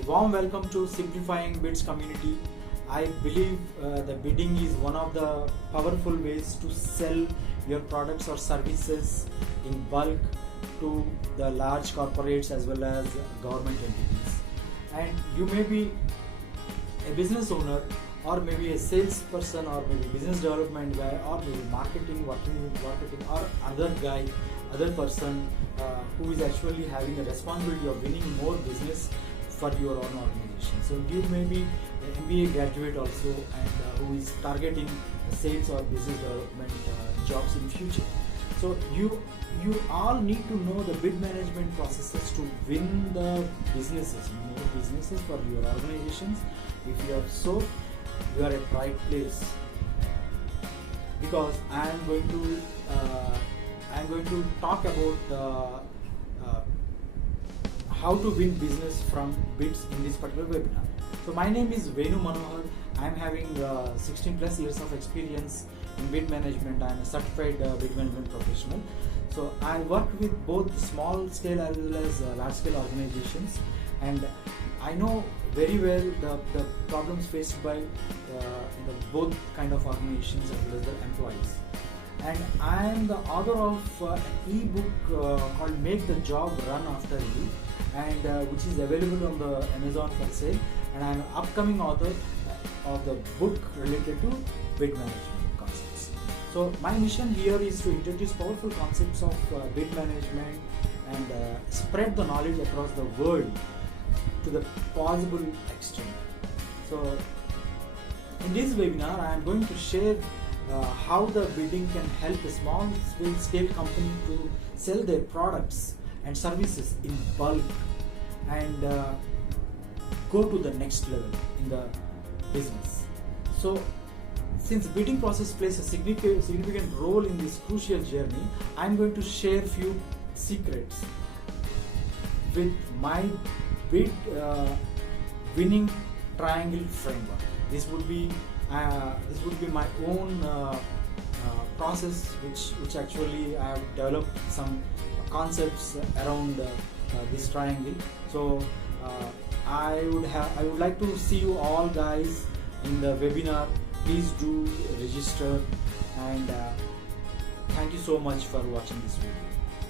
A warm welcome to Simplifying Bids community. I believe the bidding is one of the powerful ways to sell your products or services in bulk to the large corporates as well as government entities. And you may be a business owner, or maybe a salesperson, or maybe business development guy, or maybe marketing, working with marketing, or other person who is actually having a responsibility of winning more business for your own organization. So you may be an MBA graduate also, and who is targeting sales or business development jobs in future. So you all need to know the bid management processes to win the businesses, more businesses for your organizations. If you are so, you are at right place, because I am going to talk about how to win business from bids in this particular webinar. So my name is Venu Manohar. I am having 16 plus years of experience in bid management. I am a certified bid management professional. So I work with both small scale as well as large scale organizations, and I know very well the problems faced by both kind of organizations as well as the employees. And I am the author of an e-book called Make the Job Run After You, and which is available on the Amazon for sale. And I am an upcoming author of the book related to bid management concepts. So my mission here is to introduce powerful concepts of bid management and spread the knowledge across the world to the possible extent. So in this webinar, I am going to share how the bidding can help a small scale company to sell their products and services in bulk and go to the next level in the business. So since bidding process plays a significant role in this crucial journey, I am going to share few secrets with my bid winning triangle framework. This would be my own process, which actually I have developed some concepts around this triangle. So I would like to see you all guys in the webinar. Please do register, and thank you so much for watching this video.